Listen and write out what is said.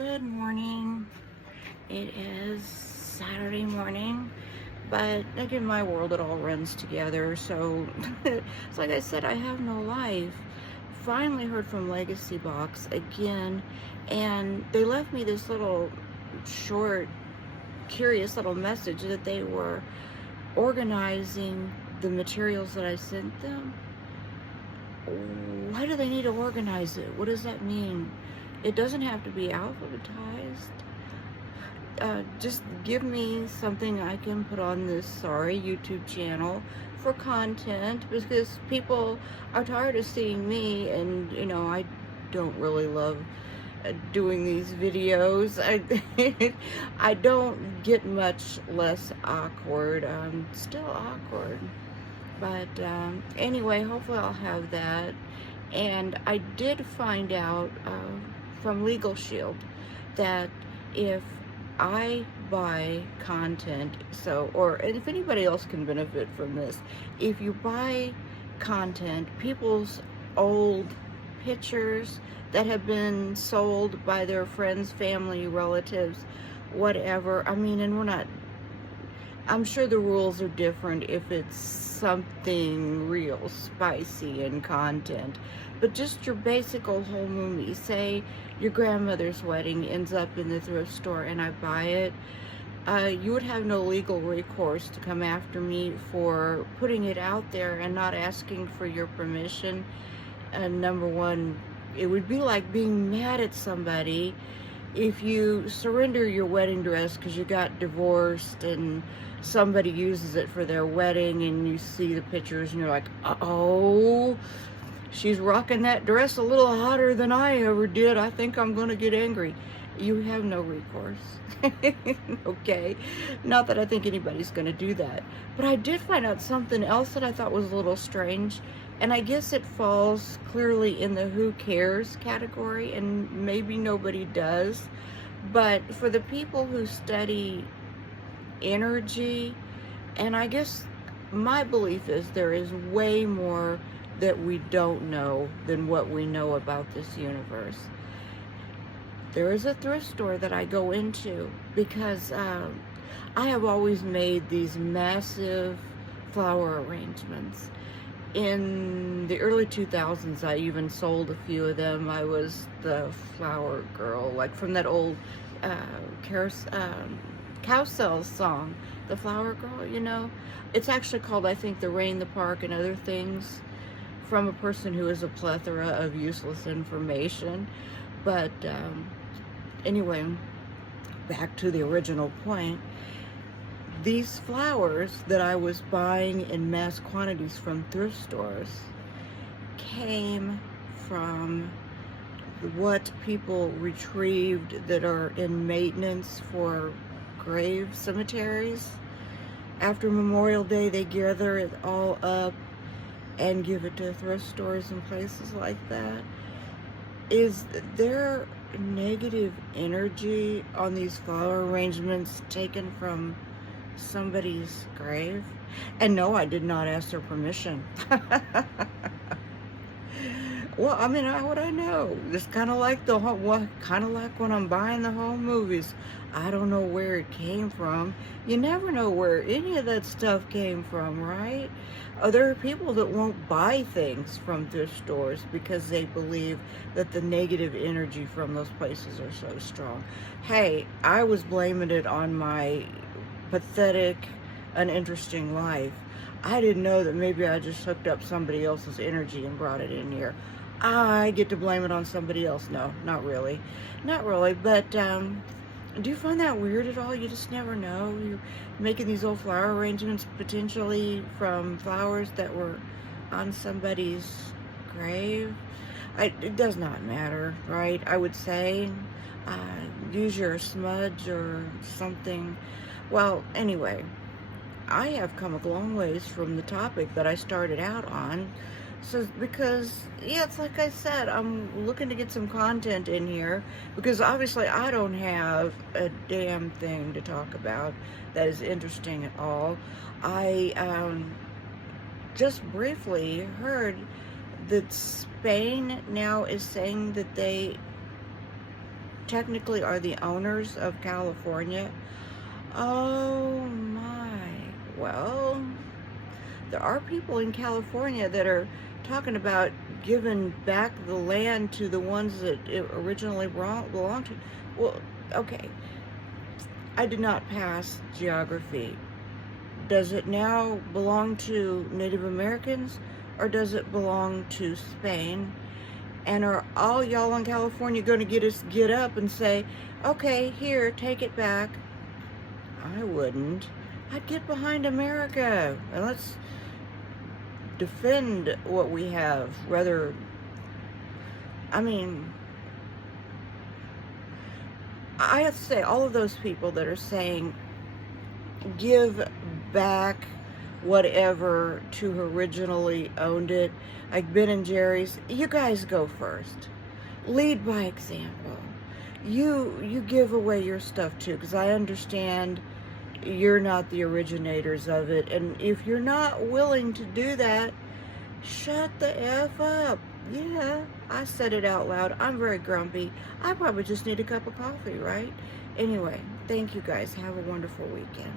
Good morning. It is Saturday morning, but like in my world, it all runs together. So, it's like I said, I have no life. Finally heard from Legacy Box again, and they left me this little short, curious little message that they were organizing the materials that I sent them. Why do they need to organize it? What does that mean? It doesn't have to be alphabetized. Just give me something I can put on this YouTube channel for content, because people are tired of seeing me, and I don't really love doing these videos. I don't get much less awkward. I'm still awkward. But anyway, hopefully I'll have that. And I did find out from Legal Shield that if I buy content, and if anybody else can benefit from this, if you buy content, people's old pictures that have been sold by their friends, family, relatives, whatever, and I'm sure the rules are different if it's something real spicy in content, but just your basic old home movie. Say your grandmother's wedding ends up in the thrift store and I buy it, you would have no legal recourse to come after me for putting it out there and not asking for your permission. Number one, it would be like being mad at somebody if you surrender your wedding dress because you got divorced and somebody uses it for their wedding, and you see the pictures and you're like, oh, she's rocking that dress a little hotter than I ever did. I think I'm going to get angry. You have no recourse. Okay? Not that I think anybody's going to do that. But I did find out something else that I thought was a little strange. And I guess it falls clearly in the who cares category, and maybe nobody does. But for the people who study energy, and I guess my belief is there is way more that we don't know than what we know about this universe. There is a thrift store that I go into because I have always made these massive flower arrangements. In the early 2000s, I even sold a few of them. I was the flower girl, like from that old Cowcell song, The Flower Girl, It's actually called, I think, The Rain, the Park, and Other Things, from a person who is a plethora of useless information. But anyway, back to the original point. These flowers that I was buying in mass quantities from thrift stores came from what people retrieved that are in maintenance for grave cemeteries. After Memorial Day, they gather it all up and give it to thrift stores and places like that. Is there negative energy on these flower arrangements taken from somebody's grave? And no, I did not ask their permission. Well, how would I know? It's kind of like when I'm buying the home movies. I don't know where it came from. You never know where any of that stuff came from, right? There are people that won't buy things from thrift stores because they believe that the negative energy from those places are so strong. Hey, I was blaming it on my pathetic, uninteresting life. I didn't know that maybe I just hooked up somebody else's energy and brought it in here. I get to blame it on somebody else. No, not really. Not really, but do you find that weird at all? You just never know. You're making these old flower arrangements potentially from flowers that were on somebody's grave. It does not matter, right? I would say use your smudge or something. Well, anyway, I have come a long ways from the topic that I started out on. So, because, yeah, it's like I said, I'm looking to get some content in here, because obviously I don't have a damn thing to talk about that is interesting at all. I just briefly heard that Spain now is saying that they technically are the owners of California. Oh my. Well, there are people in California that are talking about giving back the land to the ones that it originally belonged to. Well, okay. I did not pass geography. Does it now belong to Native Americans, or does it belong to Spain? And are all y'all in California going to get up and say, okay, here, take it back? I wouldn't. I'd get behind America and let's defend what we have. Rather, I mean, I have to say, all of those people that are saying, give back whatever to who originally owned it, like Ben and Jerry's, you guys go first. Lead by example. You give away your stuff too, because I understand you're not the originators of it, and if you're not willing to do that, shut the F up. Yeah, I said it out loud. I'm very grumpy. I probably just need a cup of coffee, right? Anyway, thank you guys. Have a wonderful weekend.